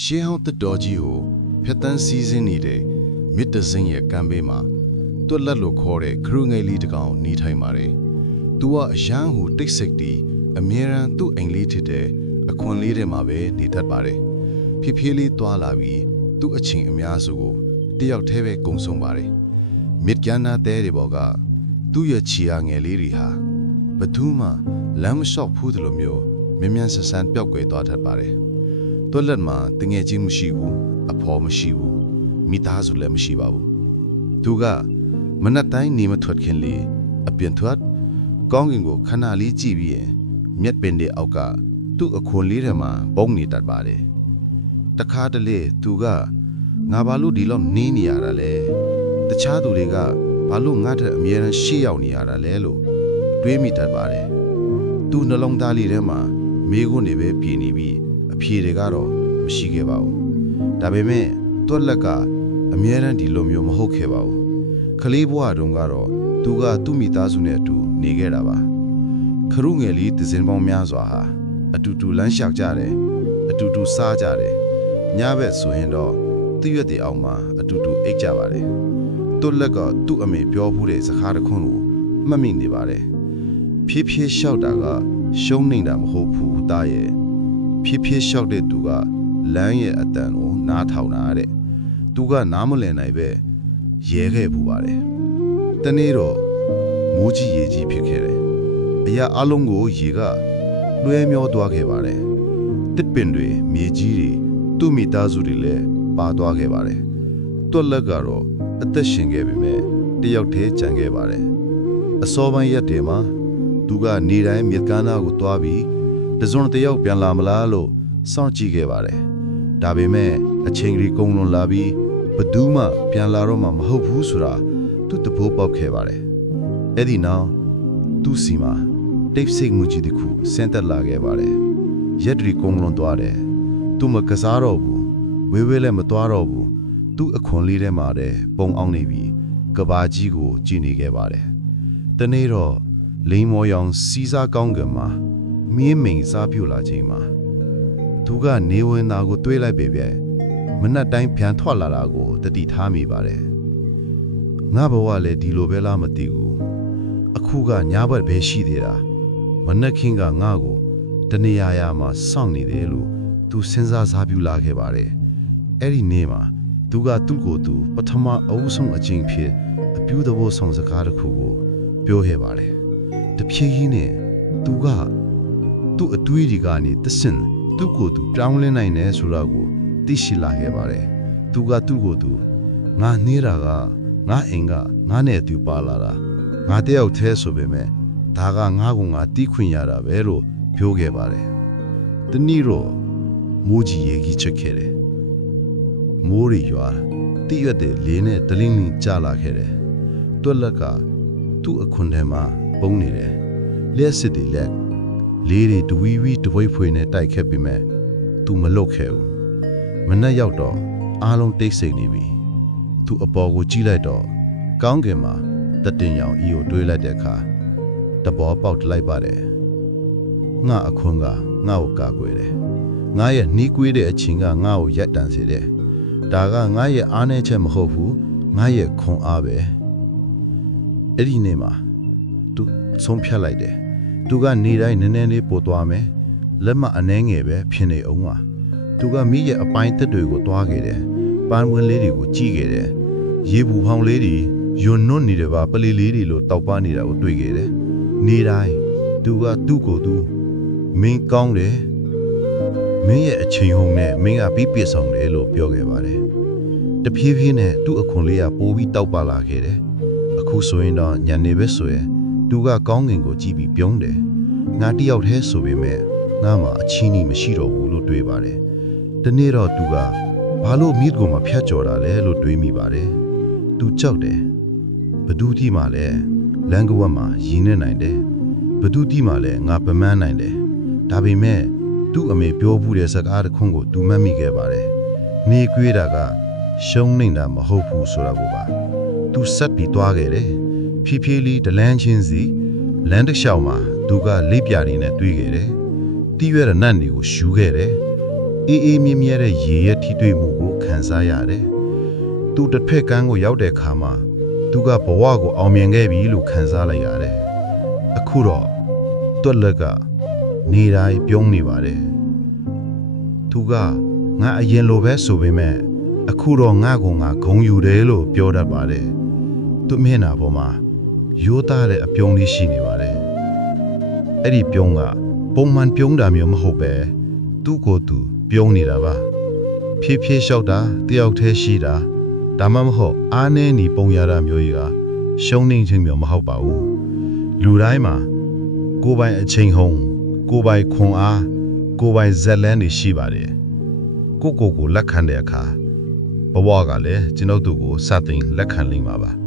ရှေးဟောင်းတစ်တော်ကြီးကိုဖျက်တမ်းစီးစင်းနေတဲ့မြစ်တစင်းရဲ့ကမ်းဘေးမှာတွက်လက်လို့ခေါ်တဲ့ခရုငယ်လေးတစ်ကောင်နေထိုင်ပါတယ်။သူကအရန်ဟူတိတ်ဆိတ်တီအမြဲတမ်းသူ့အိမ်လေးဖြစ်တဲ့အခွန်လေးထဲမှာပဲနေတတ်ပါတယ်။ဖြည်းဖြည်းလေးတွာလာပြီးသူ့အချင်းအများစုကိုတယောက်တည်းပဲကုံဆုံးပါတယ်။မြစ်ကမ်းနာတဲတွေပေါ်ကသူ့ရဲ့ချီယာငယ်လေးတွေဟာဘသူမှလမ်းမလျှောက်ဘူးတယ်လို့မျိုးမြ мян ဆန်ဆန်ပျောက်ကွယ်သွားတတ်ပါတယ်။ တွက်လက်မှာတငယ်ချင်းမရှိဘူးအဖော်မရှိဘူးမိသားစုလည်းမရှိပါဘူးသူကမနက်တိုင်းနေမထွက်ခင်လေအပြင်ထွက်ကောင်းကင်ကိုခဏလေးကြည့်ပြီးရင်မြက်ပင်တွေအောက်ကသူ့အခွန်လေးထဲမှာပုံနေတတ်ပါတယ်တခါတလေသူကငါဘာလို့ဒီလောက်နင်းနေရတာလဲတခြားသူတွေကဘာလို့ငါ့ထက်အမြဲတမ်းရှေ့ရောက်နေရတာလဲလို့တွေးမိတတ်ပါတယ်သူ့နှလုံးသားလေးထဲမှာမိခွန်းတွေပဲပြည်နေပြီး အဖြေတွေကတော့မရှိခဲ့ပါဘူး။ဒါပေမဲ့တွက်လက်ကအမြဲတမ်းဒီလိုမျိုးမဟုတ်ခဲ့ပါဘူး။ခလေးဘွားတုန်းကတော့သူကသူ့မိသားစုနဲ့အတူနေခဲ့တာပါ။ခရုငယ်လေးသစင်ပေါင်းများစွာဟာအတူတူလမ်းလျှောက်ကြတယ်။အတူတူစားကြတယ်။ညဘက်ဆိုရင်တော့သူ့ရွက်တွေအောင်မှာအတူတူအိတ်ကြပါတယ်။တွက်လက်ကသူ့အမေပြောဖူးတဲ့စကားတစ်ခွန်းကိုမှတ်မိနေပါတယ်။ဖြည်းဖြည်းလျှောက်တာကရှုံးနေတာမဟုတ်ဘူးတားရဲ့ ဖြည်းဖြည်းလျှောက်တဲ့သူကလမ်းရဲ့အတန်ကိုနားထောင်တာတဲ့သူကနားမလည်နိုင်ပဲရဲခဲ့ပူပါတယ်တနေ့တော့မိုးကြီးရေကြီးဖြစ်ခဲ့တယ်အရာအလုံးကိုရေကလွှဲမျောသွားခဲ့ပါတယ်တစ်ပင်တွေမြေကြီးတွေသူ့မိသားစုတွေလည်းပါသွားခဲ့ပါတယ်တွက်လက်ကတော့အသက်ရှင်ခဲ့ပေမဲ့တယောက်တည်းကြံခဲ့ပါတယ်အစောပိုင်းရက်တွေမှာသူက နေတိုင်းမြစ်ကမ်းနားကိုသွားပြီး တစုံတစ်ယောက်ပြန်လာမလားလို့စောင့်ကြည့်ခဲ့ပါတယ်။ဒါပေမဲ့အချိန်ကြီးကုန်လွန်လာပြီးဘယ်သူမှ ပြန်လာတော့မှမဟုတ်ဘူးဆိုတာသူတပိုးပေါက်ခဲ့ပါတယ်။အဲ့ဒီနောက်သူ့စီမှာတိတ်ဆိတ်မှုကြီးတစ်ခုဆင်းသက်လာခဲ့ပါတယ်။ရက်ဒီကုန်လွန်သွားတယ်။သူမကစားတော့ဘူး။ဝေးဝေးလည်းမသွားတော့ဘူး။သူ့အခွန်လေးထဲမှာတည်းပုံအောင်နေပြီးကဘာကြီးကိုကြည့်နေခဲ့ပါတယ်။တနေ့တော့လိန်မော်ရောင်စီးစားကောင်းကင်မှာ မြင်းမိန်စားပြူလာချိန်မှာသူကနေဝင်သားကိုတွေးလိုက်ပေပဲမနက်တိုင်းပြန်ထွက်လာတာကိုတတိထားမိပါတယ်ငါဘဝလည်းဒီလိုပဲလားမသိဘူးအခုကညာဘက်ပဲရှိသေးတာမနက်ခင်းကငါ့ကိုတနေရာရာမှာစောင့်နေတယ်လို့သူစဉ်းစားစားပြူလာခဲ့ပါတယ်အဲ့ဒီနေ့မှာသူကသူ့ကိုယ်သူပထမအဦးဆုံးအချိန်ဖြစ်အပြူသဘောဆောင်စကားတစ်ခုကိုပြောခဲ့ပါတယ်တဖြည်းဖြည်းနဲ့သူက သူ့အတွေးတွေကနေတဆင့်သူ့ကိုယ်သူပြောင်းလဲနိုင်တယ်ဆိုတာကိုသိရှိလာခဲ့ပါတယ်။သူကသူ့ကိုယ်သူငါနေတာကငါအိမ်ကငါနဲ့အတူပါလာတာငါတယောက်တည်းဆိုပေမဲ့ဒါကငါကငါတီးခွင့်ရတာပဲလို့ပြောခဲ့ပါတယ်။တနည်းတော့မိုးကြီးရေကြီးချက်ခဲ့တယ်။မိုးရီရွာတိရွက်တဲ့လေးနဲ့တလင်းလင်းကျလာခဲ့တယ်။တွက်လက်ကသူ့အခွန်ထဲမှာပုံနေတယ်။လက်စစ်တွေလက် လေးတွေတဝီဝီတပွိဖွေနဲ့တိုက်ခတ်ပြီးမဲ့သူမလွတ်ခဲ့ဘူးမနဲ့ရောက်တော့အားလုံးတိတ်ဆိတ်နေပြီသူအပေါ်ကိုကြည့်လိုက်တော့ကောင်းကင်မှာတတင်ရောင်အီကိုတွေးလိုက်တဲ့အခါတဘောပေါက်လိုက်ပါတယ်ငါအခွန်းကငါ့ကိုကာကွယ်တယ်ငါရဲ့နှီးကွေးတဲ့အချင်းကငါ့ကိုရက်တန်စေတယ်ဒါကငါရဲ့အားနည်းချက်မဟုတ်ဘူးငါရဲ့ခွန်အားပဲအဲ့ဒီနေ့မှာသူဆုံးဖြတ်လိုက်တယ် သူကနေတိုင်းနည်းနည်းလေးပို့သွားမယ်လက်မအနှဲငယ်ပဲဖြစ်နေအောင်ပါသူကမိရဲ့အပိုင်းသက်တွေကိုသွားခဲ့တယ်ပန်းဝင်းလေးတွေကိုကြည့်ခဲ့တယ်ရေဘူးဖောင်လေးတွေယွန်းနွတ်နေတယ်ပါပလီလေးတွေလို့တောက်ပနေတာကိုတွေ့ခဲ့တယ်နေတိုင်းသူကသူ့ကိုယ်သူမင်းကောင်းတယ်မင်းရဲ့အချိန်ဟုန်နဲ့မင်းကပြီးပြစ်ဆောင်တယ်လို့ပြောခဲ့ပါတယ်တဖြည်းဖြည်းနဲ့သူ့အခွန်လေးကပိုးပြီးတောက်ပလာခဲ့တယ်အခုဆိုရင်တော့ညနေပဲဆိုရင် သူကကောင်းကင်ကိုကြည့်ပြီးပြုံးတယ်။ငါတယောက်တည်းဆိုပေမဲ့ငါမှအချင်းကြီးမရှိတော့ဘူးလို့တွေးပါတယ်။ဒီနေ့တော့သူကဘာလို့မြစ်ကိုမဖြတ်ကျော်တာလဲလို့တွေးမိပါတယ်။သူကြောက်တယ်။ဘဒူးတီမှလည်းလန်ကဝတ်မှာရင်းနေနိုင်တယ်။ဘဒူးတီမှလည်းငါပမန်းနိုင်တယ်။ဒါပေမဲ့သူ့အမေပြောဘူးတဲ့စကားတစ်ခွန်းကိုသူမှတ်မိခဲ့ပါတယ်။နေကွေးတာကရှုံးနေတာမဟုတ်ဘူးဆိုတာကိုပါ။သူဆက်ပြီးသွားခဲ့တယ် ဖြည်းဖြည်းလေးဒလန်းချင်းစီလမ်းတစ်လျှောက်မှာသူကလေးပြားနေနဲ့တွေးခဲ့တယ်တီးရွဲ့တဲ့နတ်တွေကိုရှူခဲ့တယ်အေးအေးမြင့်မြတ်တဲ့ရေရဲ့ထိတွေ့မှုကိုခံစားရတယ်သူတစ်ဖက်ကန်းကိုရောက်တဲ့အခါမှာသူကဘဝကိုအောင်မြင်ခဲ့ပြီလို့ခံစားလိုက်ရတယ်အခုတော့တွက်လက်ကနေတိုင်းပြုံးနေပါတယ်သူကငါအရင်လိုပဲဆိုပေမဲ့အခုတော့ငါကငါဂုံယူတယ်လို့ပြောတတ်ပါတယ်သူမျက်နှာပေါ်မှာ ရိုးသားတဲ့အပြုံးလေးရှိနေပါတယ်အဲ့ဒီပြုံးကပုံမှန်ပြုံးတာမျိုးမဟုတ်ပဲသူ့ကိုယ်သူပြုံးနေတာပါဖြည်းဖြည်းလျှောက်တာတယောက်တည်းရှိတာဒါမှမဟုတ်အားနည်းနေပုံရတာမျိုးကြီးကရှုံးနေခြင်းမျိုးမဟုတ်ပါဘူးလူတိုင်းမှာကိုယ်ပိုင်အချိန်ဟုံးကိုယ်ပိုင်ခွန်အားကိုယ်ပိုင်ဇက်လန်းတွေရှိပါတယ်ကိုယ့်ကိုယ်ကိုလက်ခံတဲ့အခါဘဝကလည်းကျွန်ုပ်တို့ကိုစတင်လက်ခံလိမ့်မှာပါ